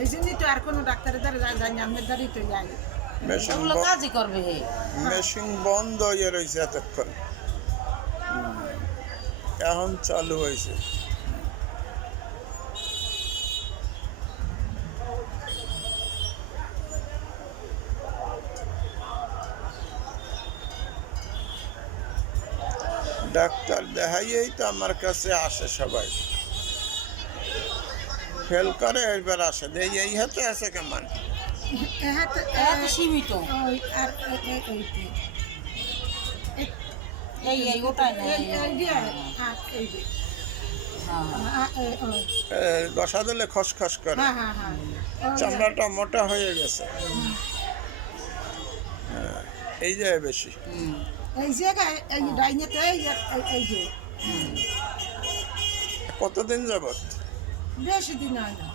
এই জন্যই তো আর কোনো ডাক্তারের দ্বারা যায় না, আপনার দ্বারাই তো যাই। মেশিন ওগুলো কাজই করবে হে। মেশিন বন্ধ হয়ে রয়েছে এতক্ষণ, এখন চালু হয়েছে। ডাক্তার দেখাইয়েই তো আমার কাছে আসে সবাই, ফেল করে এবার আসে এই হাতে আছে কেমন। এত সীমিত। ওই আর এই ওটাই না। দশা দিলে খসখস করে, হ্যাঁ হ্যাঁ হ্যাঁ চামড়াটা মোটা হয়ে গেছে। এই যে বেশি এই জায়গায় এই ডাইনেতে এই যে কতদিন যাবত? বেশি দিন হয় না।